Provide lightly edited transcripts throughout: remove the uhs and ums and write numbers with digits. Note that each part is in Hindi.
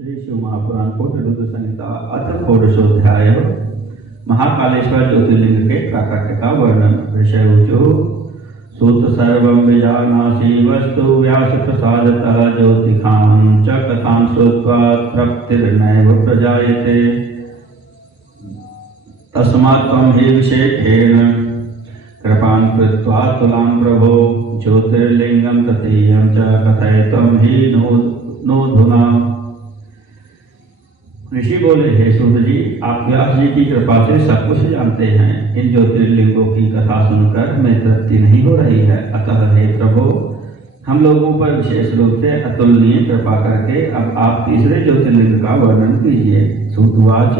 श्री शिव महापुराण कोटि रुद्र संहिता अथ षोडशोऽध्याय महाकालेश्वर ज्योतिर्लिंग के प्राकट्य का वर्णन। विषय ऊचो सूत सर्वं विजानासि वस्तु व्यास प्रसादतः ज्योतिखां च कथां श्रुत्वा तृप्तिर्नैव प्रजायते तस्मात् त्वं हि विशेषेण कृपां कृत्वा तुलां प्रभो ज्योतिर्लिंगं तृतीयं च कथयितुं हि नोऽधुना। ऋषि बोले, हे सूत जी, आप व्यास जी की कृपा से सब कुछ जानते हैं। इन ज्योतिर्लिंगों की कथा सुनकर मैं तृप्ति नहीं हो रही है। अतः हे प्रभु, हम लोगों पर विशेष रूप से अतुलनीय कृपा करके अब आप तीसरे ज्योतिर्लिंग का वर्णन कीजिए। सूतवाच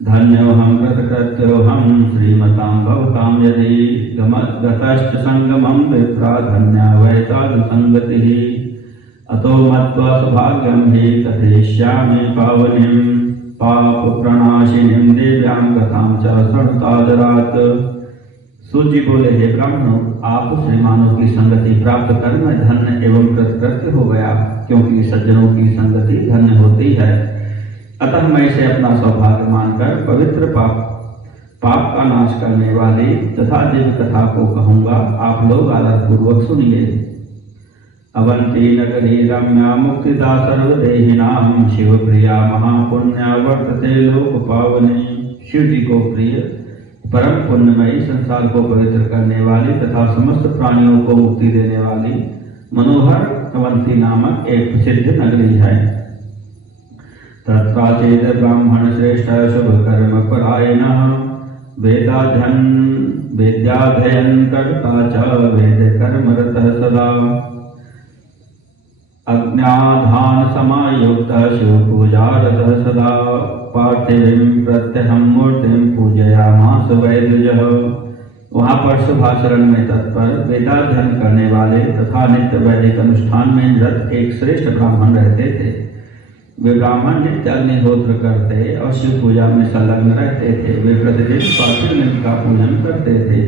धन्योऽहं कृतकृत्योऽहं श्रीमतां भवतां यदि गतश्च संगमं विप्रा धन्या वै साधु संगतिः अतो मत्वा सौभाग्यं हि कथयिष्यामि पावनीं पापप्रणाशिनीं देव्यां कथां च शृणुतादरात्। सूत जी बोले, हे ब्राह्मणों, आप श्रीमानों की संगति प्राप्त कर मैं धन्य एवं कृतकृत्य हो गया, क्योंकि सज्जनों की संगति धन्य होती है। अतः मैं इसे अपना सौभाग्य मानकर पवित्र पाप का नाश करने वाली तथा दिव्य कथा को कहूँगा। आप लोग आदर पूर्वक सुनिए। अवंती नगरी रम्या मुक्तिदा सर्वदेहिनां शिवप्रिया महापुण्या वर्तते लोक पावनी। शिव जी को प्रिय परम पुण्यमयी, संसार को पवित्र करने वाली तथा समस्त प्राणियों को मुक्ति देने वाली मनोहर अवंती नामक एक प्रसिद्ध नगरी है। तत्राचेद ब्राह्मण श्रेष्ठ शुभ कर्म परायणः वेदाध्ययन कर्ता च वेद कर्मरतः सदा अज्ञाधान समायुक्तः शिवपूजारतः सदा पार्थिवीं प्रत्यहं मूर्तिं पूजयामास वैद्युजः। वहाँ पर शुभाचरण में तत्पर, वेदाध्ययन करने वाले तथा नित्य वैदिक अनुष्ठान में निरत एक श्रेष्ठ ब्राह्मण रहते थे। वे ब्राह्मण नित्य अग्निहोत्र करते और शिव पूजा में संलग्न रहते थे। वे प्रतिदिन पार्थिव लिंग का पूजन करते थे।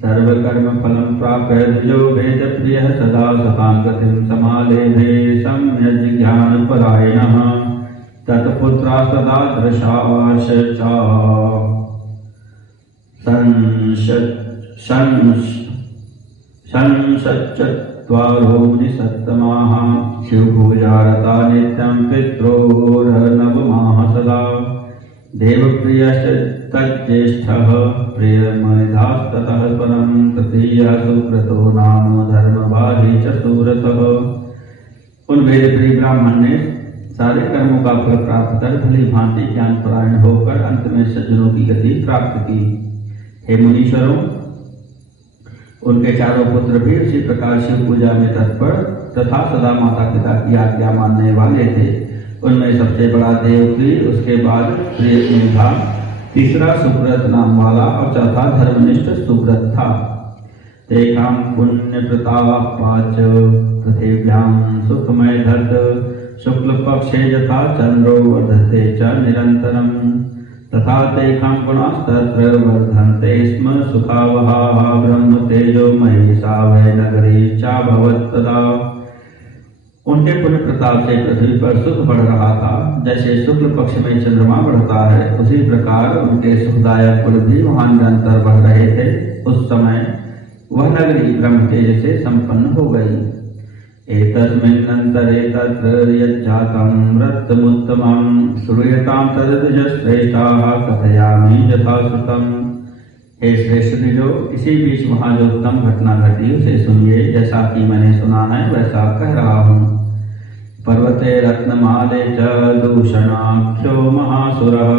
सर्वकर्म फलं प्राप्य द्विजो वेद प्रियः सदा सतां गतिं समालेभे सम्यक् ज्ञानपरायणः तत्पुत्रास्तदा दृशाश्च संसच्चत्वारो निसत्तमाः शिवपूजारता नित्यं पित्रोर्नवमाः सदा देवप्रियश्च तज्ज्येष्ठः प्रियमयदास्ततः परं तृतीयः सुक्रतो नाम धर्मवादी च सुरतः। उन वेदप्रिय ब्राह्मण ने सारे कर्मों का फल प्राप्त कर भली भांति ज्ञान परायण होकर अंत में सज्जनों की गति प्राप्त की। हे मुनीश्वरों, उनके चारों पुत्र भी उसी प्रकार शिव पूजा में तत्पर तथा सदा माता पिता की आज्ञा मानने वाले थे। उनमें सबसे बड़ा देवप्रिय, उसके बाद प्रियमेधा, तीसरा सुब्रत नाम वाला और चौथा धर्मनिष्ठ सुब्रत था। तेषां पुण्य प्रतापाच पृथिव्यां सुखमय धत शुक्ल पक्षे यथा चंद्रो वर्धते च निरंतरम तथा तेषां गुणास्तत्र वर्धन्ते स्म सुखावहाः ब्रह्म तेजो महिषा वै नगरी चाभवत् तदा। उनके पुण्य प्रताप से पृथ्वी पर सुख बढ़ रहा था। जैसे शुक्ल पक्ष में चंद्रमा बढ़ता है, उसी प्रकार उनके सुखदायक कुल भी वहां निरंतर बढ़ रहे थे। उस समय वह नगरी ब्रह्म तेज से संपन्न हो गई। एतस्मिन्नन्तरे तत्र यज्जातं व्रतमुत्तमं श्रूयतां तद्विजश्रेष्ठाः कथयामि यथा श्रुतम्। हे श्रेष्ठ द्विजो, इसी बीच वहाँ जो उत्तम घटना घटी उसे सुनिए, जैसा कि मैंने सुना है वैसा कह रहा हूँ। पर्वते रत्नमाले च दूषणाख्यो महासुरः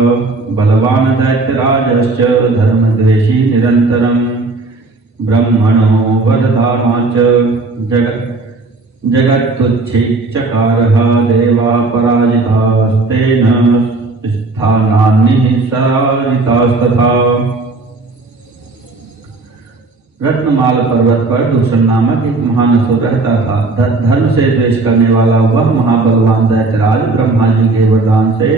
बलवान दैत्यराजश्च धर्मद्वेषी निरन्तरं ब्रह्मणो वरदानाच जगत्तुच्छिचकारः देवा पराजितास्तेन स्थानानि सराजितास्तथा। रत्नमाल पर्वत पर दूषण नामक एक महान असुर रहता था। धर्म से द्वेष करने वाला वह महाबलवान दैत्यराज ब्रह्मा जी के वरदान से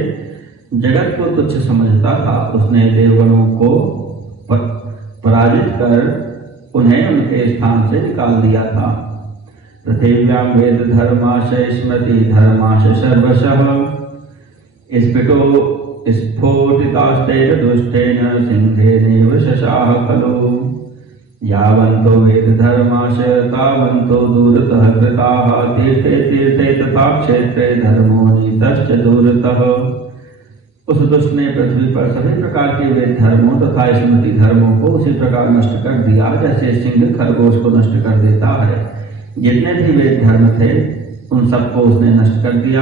जगत को तुच्छ समझता था। उसने देवगणों को पराजित कर उन्हें उनके स्थान से निकाल दिया था। पृथिव्यां वेदधर्माशय स्मृतिधर्माश सर्वशः स्फोटितास्तेन दुष्टेन सिंहेनैव शशाः खलु यावन्तो वेदधर्माश तावन्तो दूरतः कृताः तीर्थे तीर्थे तथा क्षेत्रे धर्मो नीतश्च दूरतः। उस दुष्ट ने पृथ्वी पर सभी प्रकार के वेद धर्मों तथा स्मृति धर्मों को उसी प्रकार नष्ट कर दिया जैसे सिंह खरगोश को नष्ट कर देता है। जितने भी वेद धर्म थे उन सबको उसने नष्ट कर दिया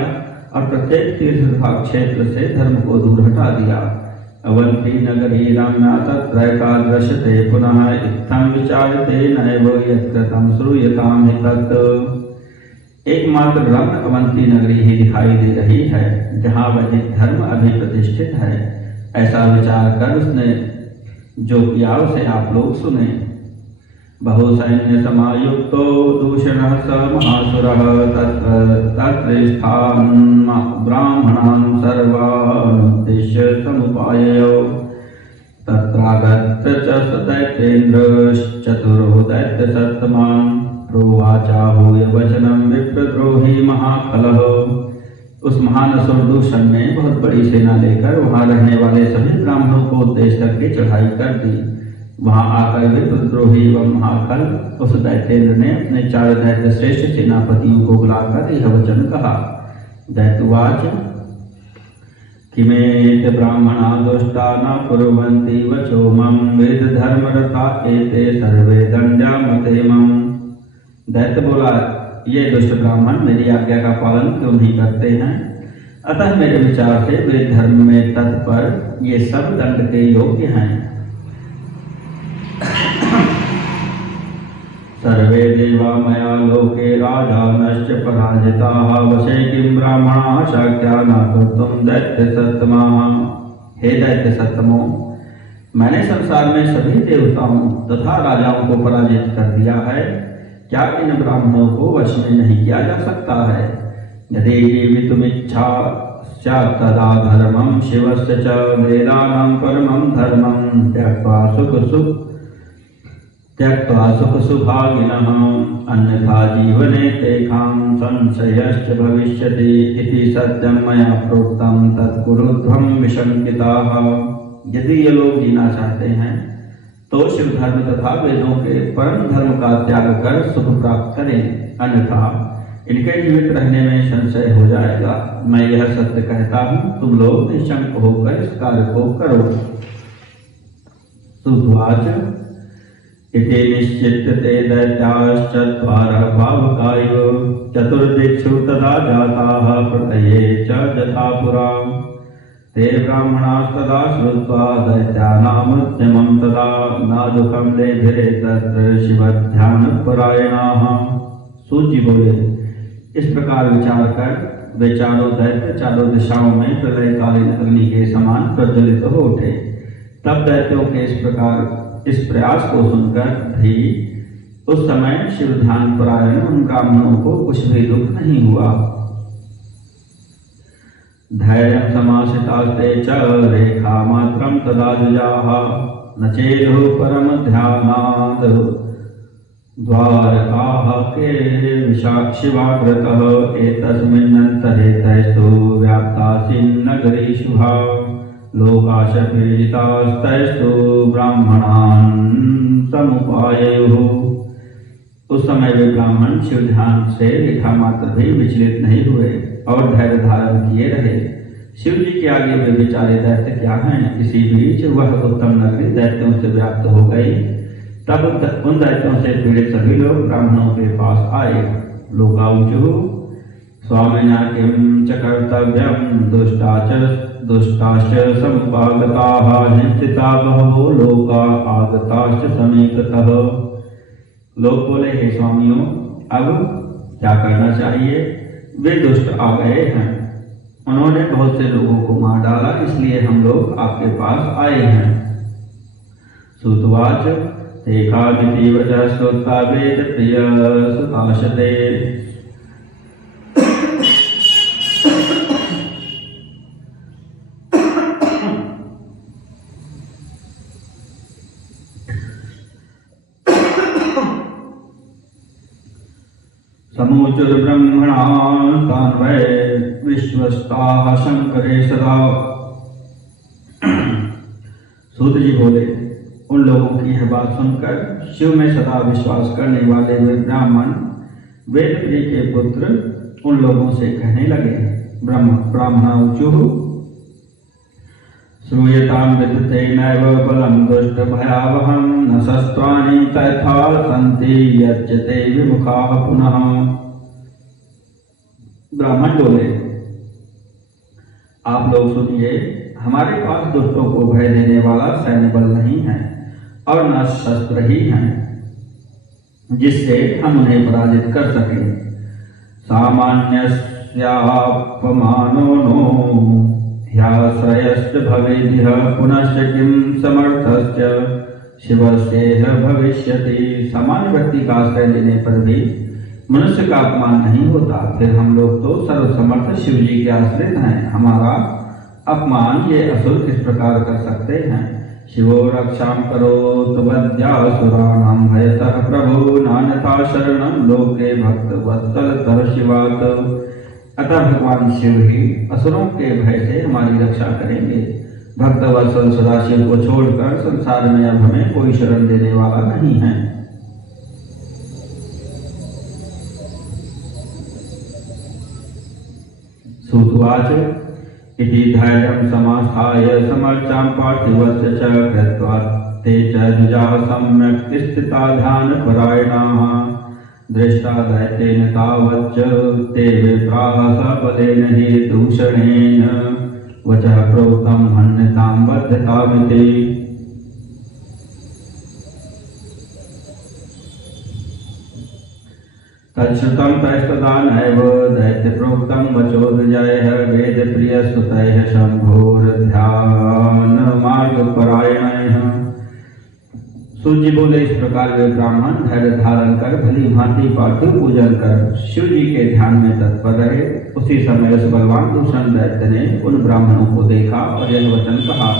और प्रत्येक तीर्थ तथा क्षेत्र से धर्म को दूर हटा दिया। अवंती नगरी रम्या तत्रैकादृश्यते पुनः इत्थं विचार्यते नैव यत्कृतं श्रूयतां हि तत्। एकमात्र रम्य अवंती नगरी ही दिखाई दे रही है जहाँ वैदिक धर्म अभी प्रतिष्ठित है। ऐसा विचार कर उसने जो किया उसे आप लोग सुने। बहुसैन्य समायुक्तो दूषणः स महासुरः तत्रस्थान् ब्राह्मणान् सर्वानुद्दिश्य समुपाययौ तत्रागत्य च स दैत्येन्द्रश्चतुरो दैत्यसत्तमान् प्रोवाचाहूय वचनं विप्रद्रोही महाकलः। उस महान असुर दूषण ने बहुत बड़ी सेना लेकर वहां रहने वाले सभी ब्राह्मणों को उद्देश्य करके चढ़ाई कर दी। वहां आकर विप्रद्रोही व महाकल उस दैत्येंद्र ने अपने 4 दैत्य श्रेष्ठ सेनापतियों को बुलाकर यह वचन कहा। दैत्युवाच किमेत ब्राह्मणा दुष्टा न कुर्वन्ति वचो मम वेद धर्मरता एते सर्वे दंड्या मते मम। दैत्य बोला, ये दुष्ट ब्राह्मण मेरी आज्ञा का पालन क्यों नहीं करते हैं? अतः मेरे विचार से वेद धर्म में तत्पर ये सब दंड के योग्य हैं। सर्वे देवा मया लोके राजानश्च पराजिताः वशे किं ब्राह्मणाः शक्या न कर्तुं दैत्य सत्तमाः। हे दैत्य सत्तमो, मैंने संसार में सभी देवताओं तथा राजाओं को पराजित कर दिया है, क्या इन ब्राह्मणों को वश में नहीं किया जा सकता है? यदि जीवितुमिच्छा स्यात् तदा धर्मं शिवस्य च वेदानां परमं धर्मं त्यक्त्वा सुखसुभागिनः अन्यथा जीवने तेषां संशयश्च भविष्यति इति सत्यं मया प्रोक्तं तत्कुरुध्वं विशंकिताः। यदि ये लोग जीना चाहते हैं तो शिव धर्म तथा वेदों के परम धर्म का त्याग कर सुख प्राप्त करें, अन्यथा इनके जीवित रहने में संशय हो जाएगा। मैं यह सत्य कहता हूँ, तुम लोग निशंक होकर इस कार्य को करो। सुध्वाच इति निश्चित्य ते दैत्याश्चत्वारः पावकायो चतुर्दिक्षु तदा जाताः प्रतये च यथा पुरा। ते ब्राह्मणास्तदा श्रुत्वा दैत्यानामुद्यमं तदा न दुःखं लेभिरे तत्र शिवध्यानपरायणाः। सूत जी बोले, इस प्रकार विचार कर वे चारों दैत्य चारों दिशाओं में प्रलयकालीन अग्नि के समान प्रज्वलित हो उठे। तब दैत्यों के इस प्रयास को सुनकर भी उस समय शिव ध्यान परायण उन ब्राह्मणों को कुछ भी दुख नहीं हुआ। धैर्यं समाश्रितास्ते च रेखा मात्रं तदा जुजाः न चेदुः परम ध्यानात् द्वारकाः के शिवाग्रतः एतस्मिन्नन्तरे तैस्तु व्याप्तासीन्नगरी शुभा लोकाशपीडितास्तैस्तु ब्राह्मणान् समुपाययुः। उस समय वे ब्राह्मण शिव ध्यान से रेखा मात्र भी विचलित नहीं हुए और धैर्य धारण किए रहे। शिव जी के आगे वे बेचारे दैत्य क्या हैं? इसी बीच वह उत्तम नगरी दैत्यों से व्याप्त हो गई। तब उन दैत्यों से पीड़ित सभी लोग ब्राह्मणों के पास आए। लोकाऊचुः स्वामिना किं च कर्तव्यं दुष्टाश्च समुपागताः हिंसिता बहवो लोका आगताश्च समीपतः। लोग बोले, हे स्वामियों, अब क्या करना चाहिए? वे दुष्ट आ गए हैं, उन्होंने बहुत से लोगों को मार डाला, इसलिए हम लोग आपके पास आए हैं। सुतवाच तेकादिति वचः श्रोता वेद प्रिय सुताशते। समूचुर्ब्रह्मणा तान्वै विश्वस्ताः शंकरे सदा। सूत जी बोले, उन लोगों की यह बात सुनकर शिव में सदा विश्वास करने वाले वे ब्राह्मण वेद प्रिय के पुत्र उन लोगों से कहने लगे, ब्राह्मणाऊचुः श्रूयतां विदतेनैव बलं दुष्ट भयावहं न शस्त्राणि तथा सन्ति यच्यते विमुखाः पुनः। ब्राह्मण बोले, आप लोग सुनिए, हमारे पास दुष्टों को भय देने वाला सैन्य बल नहीं है और न शस्त्र ही हैं जिससे हम उन्हें पराजित कर सकें। सामान्यस्यापमानो नो ह्याश्रयश्च भवेदिह पुनश्च किं समर्थश्च शिवस्येह भविष्यति। सामान्य व्यक्ति का आश्रय लेने पर भी मनुष्य का अपमान नहीं होता, फिर हम लोग तो सर्वसमर्थ शिव जी के आश्रित हैं, हमारा अपमान ये असुर किस प्रकार कर सकते हैं। शिवो रक्षां करोतु वद्यासुराणां भयतः प्रभो नान्यथा शरणं लोके भक्तवत्सलतः शिवात्। अतः भगवान शिव ही असुरों के भय से हमारी रक्षा करेंगे। भक्तवत्सल सदाशिव को छोड़कर संसार में अब हमें कोई शरण देने वाला नहीं है। सूतवाच इति धैर्यं समास्थाय समर्चां पार्थिवस्य च कृत्वा ते च द्विजाः सम्यक् स्थिता ध्यानपरायणाः। दृष्टा दैत्येन तावच्च ते विप्राः सबलेन हि दूषणेन वचः प्रोक्तं हन्यतां बध्यतामिति। तच्छ्रुतं तैस्तदा नैव दैत्यप्रोक्तं वचो द्विजैः वेदप्रियस्तुतैः शम्भोर्ध्यानमार्गपरायणैः। सूत जी बोले, इस प्रकार वे ब्राह्मण धैर्य धारण कर भली भांति पार्थिव पूजन कर शिव जी के ध्यान में तत्पर रहे। उसी समय उस बलवान दूषण दैत्य ने उन ब्राह्मणों को देखा और यह वचन कहा,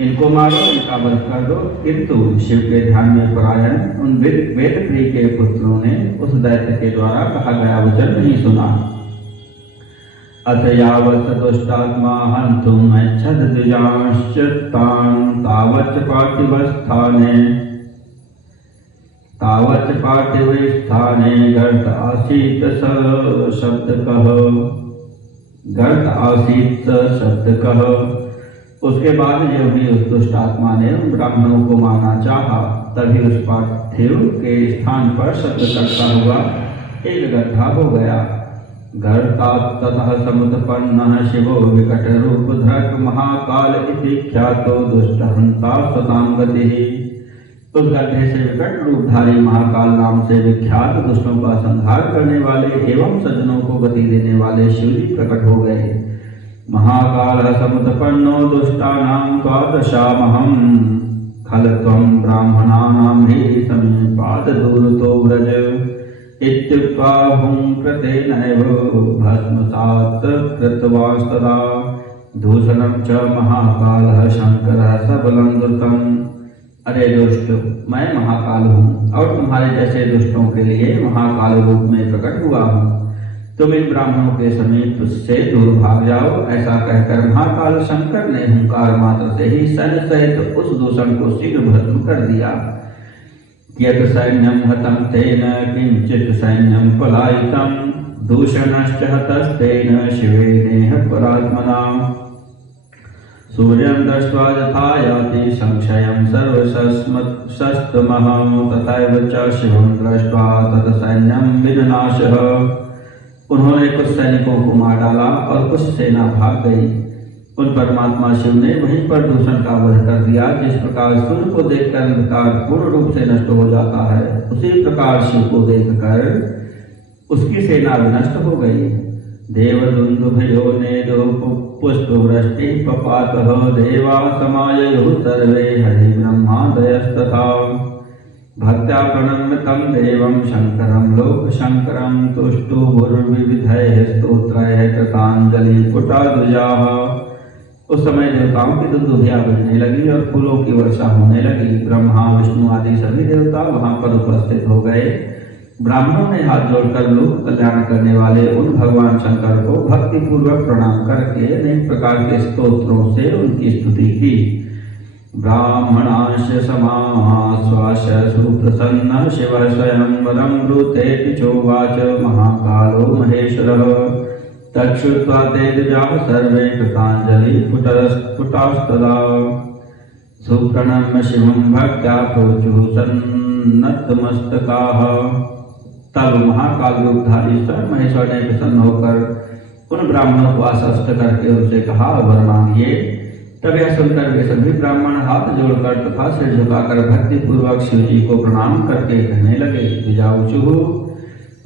इनको मारो, इनका वध कर दो। किंतु शिव के ध्यान में परायण उन वेद प्रिय के पुत्रों ने उस दैत्य के द्वारा कहा गया वचन नहीं सुना। अथ यावत् दुष्टात्मा हन्तुम् ऐच्छद द्विजांश्च तान् तावच्च पार्थिवे स्थाने गर्त आसीत् स शब्दकः। उसके बाद जब भी उस दुष्ट आत्मा ने उन ब्राह्मणों को मारना चाहा, तभी उस पार्थिव के स्थान पर शब्द करता हुआ एक गड्ढा हो गया। गर्तात् ततः समुत्पन्नः शिवो विकट रूप धृक् महाकाल इति ख्यातो दुष्टहंता सतां गतिः। उस गड्ढे से विकट रूपधारी महाकाल नाम से विख्यात दुष्टों का संहार करने वाले एवं सज्जनों को गति देने वाले शिवजी प्रकट हो गए। महाकाल समुत्पन्नो दुष्टानां त्वादशामहं खलत्वं ब्राह्मणानां हि समीपात् दूरतो व्रज इत्युक्त्वा हुंकृतेनैव भस्मसात् कृतवास्तदा दूषणं च महाकालः शंकरः सबलं दुष्टम्। अरे दुष्ट, मैं महाकाल हूँ और तुम्हारे जैसे दुष्टों के लिए महाकाल रूप में प्रकट हुआ हूँ। तुम इन ब्राह्मणों के समीप से दूर भाग जाओ। ऐसा कहकर महाकाल शंकर ने हुंकार मात्र से ही सैन्य सहित उस दूषण को शीघ्र भस्म कर दिया। यत् सैन्यं हतं तेन किंचित् सैन्यं पलायितं दूषणश्च हतस्तेन शिवेनेह परात्मना। सूर्यं दृष्ट्वा यथा याति संशयं सर्वशस्त्रमः तथैव च शिवं दृष्ट्वा तत्सैन्यं विनाशः। उन्होंने कुछ सैनिकों को मार डाला और कुछ सेना भाग गई। उन परमात्मा शिव ने वहीं पर दूषण का वध कर दिया। जिस प्रकार सूर्य को देखकर अंधकार पूर्ण रूप से नष्ट हो जाता है, उसी प्रकार शिव को देखकर उसकी सेना विनष्ट हो गई। देवदुन्दुभयो नेदो पुष्पवृष्टि पपातः देवा समाययुः सर्वे हरि ब्रह्मादयस्तथा। भक्त्या प्रणम्य तं देवं शंकरं लोकशंकरं तुष्टुभुर्विविधैः स्तोत्रैः कृताञ्जलिपुटा द्विजाः। उस समय देवताओं की दुंदुभियां बजने लगी और फूलों की वर्षा होने लगी। ब्रह्मा विष्णु आदि सभी देवता वहां पर उपस्थित हो गए। ब्राह्मणों ने हाथ जोड़कर लोक कल्याण करने वाले उन भगवान शंकर को भक्ति पूर्वक प्रणाम करके अनेक प्रकार के स्तोत्रों से उनकी स्तुति की। ब्राह्मणांश समाश्वास सुप्रसन्न शिव स्वयंवरं ब्रूते पिचोवाच महाकालो महेश्वरः तच्छ्रुत्वा तेजजाः सर्वे कृताञ्जलि पुटास्तदा सुप्रणम्य शिवं भक्त्या प्रोचुः सन्नतमस्तकाः। तब महाकाल रूपधारी स्वयं महेश्वर ने प्रसन्न होकर उन ब्राह्मणों को आश्वस्त करके उनसे कहा, वर मांगिए। तब यह सुनकर वे सभी ब्राह्मण हाथ जोड़कर तथा सिर झुकाकर भक्ति पूर्वक शिव जी को प्रणाम करके कहने लगे, द्विजाऊचुः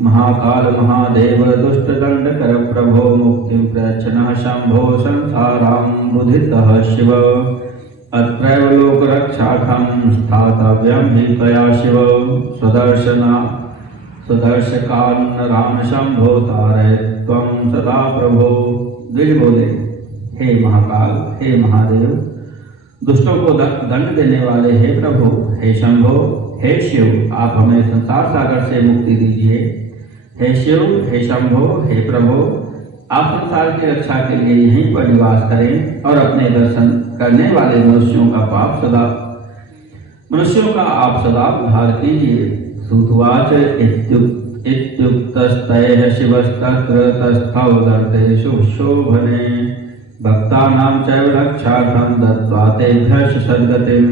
महाकाल महादेव दुष्ट दंड कर प्रभो मुक्तिं प्रयच्छनः शंभो संसाराम्बुधितः शिव अत्रैव लोक रक्षार्थं स्थातव्यं हि त्वया शिव स्वदर्शकान् शंभो तारय त्वं सदा प्रभो। द्विज बोले, हे महाकाल, हे महादेव, दुष्टों को दंड देने वाले हे प्रभु, हे शंभो, हे शिव, आप हमें संसार सागर से मुक्ति दीजिए। हे शिव, हे शंभो, हे प्रभु, आप संसार की रक्षा के लिए यहीं पर निवास करें और अपने दर्शन करने वाले मनुष्यों का आप सदा उद्धार कीजिए। सुतवाच इत्युक्तस्तैः शिवस्तत्र तस्थौ दर्देषु शोभने भक्तानां चैव रक्षार्थं दत्त्वा तेभ्यः सद्गतिं।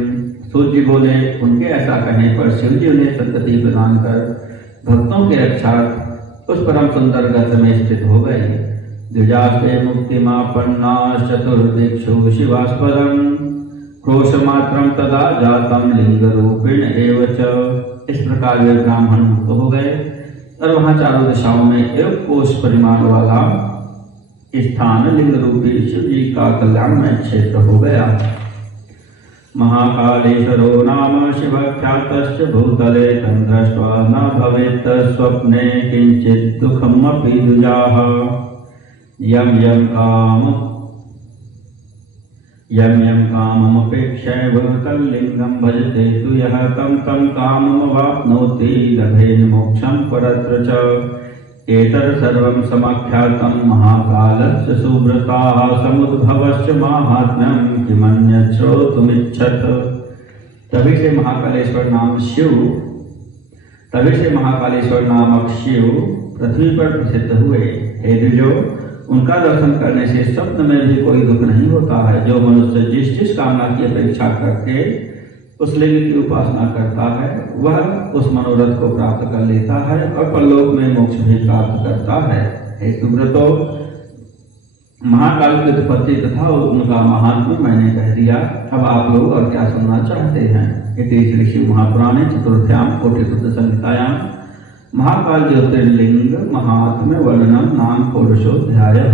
सूर्य बोले, उनके ऐसा कहने पर शिव जी उन्हें सद्गति प्रदान कर भक्तों के रक्षार्थ उस परम सुंदर गत में स्थित हो गए। द्विजास्ते मुक्तिमापन्नाः चतुर्दिक्षु शिवास्पदम् क्रोशमात्रं तदा जातं लिंगरूपेण एव च। इस प्रकार वे ब्राह्मण मुक्त हो गए और वहां चारों दिशाओं में एक कोश परिमाण वाला स्थान लिंग रूपी शिव जी का कल्याणमय क्षेत्र हो गया। महाकालेश्वरो नाम शिवख्यातश्च भूतले तं दृष्ट्वा न भवेत् स्वप्ने किंचित् दुःखमपि द्विजाः यं काममपेक्षैव तल्लिङ्गं भजते तु यः तं काममवाप्नोति लभेन मोक्षं परत्र च। एतत् सर्वं समाख्यातं महाकालस्य सुव्रताः समुद्भवस्य माहात्म्यं किमन्यत् श्रोतुमिच्छत्। तभी से महाकालेश्वर नामक शिव पृथ्वी पर प्रसिद्ध हुए। हे द्विजो, उनका दर्शन करने से स्वप्न में भी कोई दुख नहीं होता है। जो मनुष्य जिस कामना की अपेक्षा करके उस लिंग की उपासना करता है वह उस मनोरथ को प्राप्त कर लेता है और परलोक में मोक्ष भी प्राप्त करता है। हे सुव्रतो, महाकाल की उत्पत्ति तथा उनका महात्म्य मैंने कह दिया। अब आप लोग और क्या सुनना चाहते हैं? इति श्री शिव महापुराणे चतुर्थ्यां कोटिसूत्र संहितायां महाकाल ज्योतिर्लिंग महात्म्य वर्णनम नाम षोडशोऽध्यायः।